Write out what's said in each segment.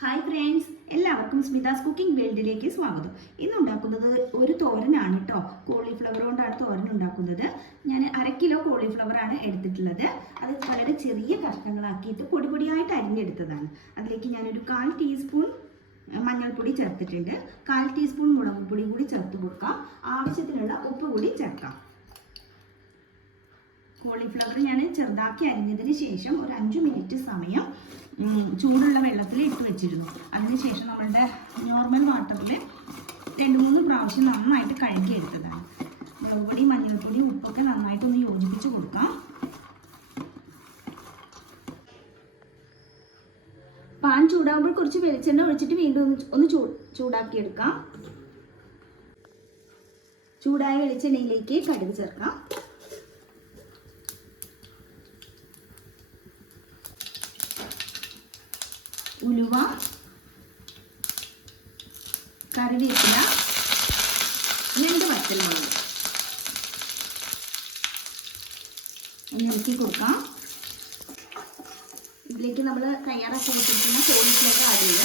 Hi friends, എല്ലാവർക്കും സ്മിതാസ് cooking വേൾഡിലേക്ക് സ്വാഗതം. ഇന്ന് ഉണ്ടാക്കുന്നത് ഒരു തോരനാണ് കേട്ടോ. കോളിഫ്ലവർ കൊണ്ടാണ് തോരൻ ഉണ്ടാക്കുന്നത്. ഞാൻ 1/2 കിലോ കോളിഫ്ലവർ ആണ് എടുത്തിട്ടുള്ളത്. അത് വളരെ ചെറിയ കഷ്ണങ്ങളാക്കിയിട്ട് പൊടിയായിട്ട് അരിഞ്ഞെടുത്തതാണ്. അതിലേക്ക് ഞാനൊരു 1/4 ടീസ്പൂൺ മഞ്ഞൾപ്പൊടി ചേർത്തിട്ടുണ്ട്. 1/4 ടീസ്പൂൺ മുളക് പൊടി കൂടി ചേർത്ത് കൊടുക്കാം. ആവശ്യത്തിനുള്ള ഉപ്പ് കൂടി ചേർക്കാം. കോളിഫ്ലവർ ഞാൻ ചെറുതാക്കി അരിഞ്ഞതിന് ശേഷം ഒരു 5 മിനിറ്റ് സമയം ചൂടുള്ള വെള്ളത്തിൽ ഇട്ട് വെച്ചിരുന്നു. അതിനുശേഷം നമ്മളുടെ നോർമൽ വാട്ടറിൽ 2-3 പ്രാവശ്യം നന്നായിട്ട് കഴുകിയെടുത്തതാണ്. മുളക് പൊടി, മഞ്ഞൾപ്പൊടി, ഉപ്പൊക്കെ നന്നായിട്ടൊന്ന് യോജിപ്പിച്ച് കൊടുക്കാം. പാൻ ചൂടാകുമ്പോൾ കുറച്ച് വെളിച്ചെണ്ണ ഒഴിച്ചിട്ട് വീണ്ടും ഒന്ന് ചൂടാക്കിയെടുക്കാം. ചൂടായ വെളിച്ചെണ്ണയിലേക്ക് കടുക് ചേർക്കാം. ഉലുവ, കറിവേപ്പില, 2 വറ്റൽമുളക് ഇളക്കി കൊടുക്കാം. ഇതിലേക്ക് നമ്മൾ തയ്യാറാക്കി വെച്ചിരിക്കുന്ന കോളിഫ്ലവർ ആഡ് ചെയ്യുക.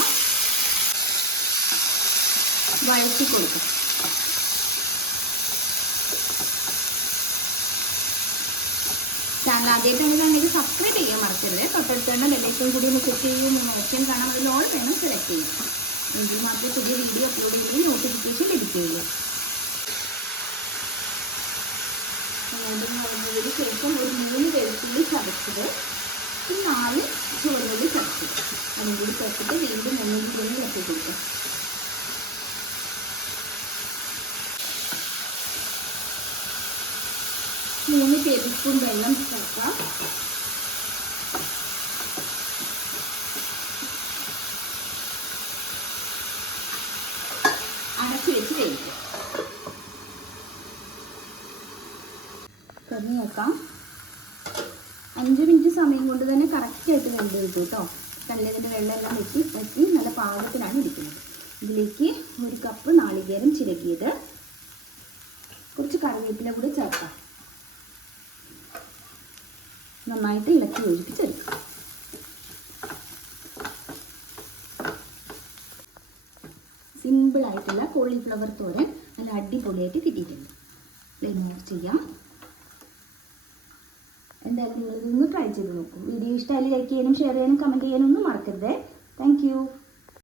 വഴറ്റി കൊടുക്കാം. ചാനൽ ആദ്യമായിട്ടാണെങ്കിൽ സബ്സ്ക്രൈബ് ചെയ്യാൻ മറക്കരുത്. തൊട്ടടുത്തേണ്ട ബെല്ലൈക്കൺ കൂടി ഒന്ന് ക്ലിക്ക് ചെയ്യുന്ന ഓപ്ഷൻ കാണാം. അതിൽ ഓൾ വേണം സെലക്ട് ചെയ്യാം. എങ്കിൽ മാത്രമേ പുതിയ വീഡിയോ അപ്ലോഡ് ചെയ്യുമ്പോൾ നോട്ടിഫിക്കേഷൻ ലഭിക്കുകയുള്ളൂ. അതിന് ശേഷം ഒരു 3 വെളുത്തുള്ളി ചതച്ചത്, 4 ചുവന്നുള്ളി ചതച്ചത് അതും കൂടി ചേർത്തിട്ട് വീണ്ടും 1 കൂടി ചേർത്ത് കൊടുക്കും. മൂന്ന് ടേബിൾ സ്പൂൺ വെള്ളം ചേർക്കാം. അടച്ച് വെച്ച് വേവിക്കാം. കറി നോക്കാം. 5 മിനിറ്റ് സമയം കൊണ്ട് തന്നെ കറക്റ്റായിട്ട് വെന്ത് കിട്ടും കേട്ടോ. കല്ലിൻ്റെ വെള്ളമെല്ലാം വെട്ടി നല്ല പാകത്തിലാണ് ഇരിക്കുന്നത്. ഇതിലേക്ക് 1 കപ്പ് നാളികേരം ചിരകിയത്, കുറച്ച് കറിവേപ്പില കൂടി ചേർക്കാം. നന്നായിട്ട് ഇളക്കി യോജിപ്പിച്ചെടുക്കാം. സിമ്പിളായിട്ടുള്ള കോളിഫ്ലവർ തോരൻ നല്ല അടിപൊളിയായിട്ട് കിട്ടിയിട്ടുണ്ട്. ഫ്ലെയിം ഓഫ് ചെയ്യാം. എന്തായാലും നിങ്ങളിതൊന്ന് ട്രൈ ചെയ്ത് നോക്കും. വീഡിയോ ഇഷ്ടമായി ലൈക്ക് ചെയ്യാനും ഷെയർ ചെയ്യാനും കമൻറ്റ് ചെയ്യാനും ഒന്നും മറക്കരുത്. താങ്ക്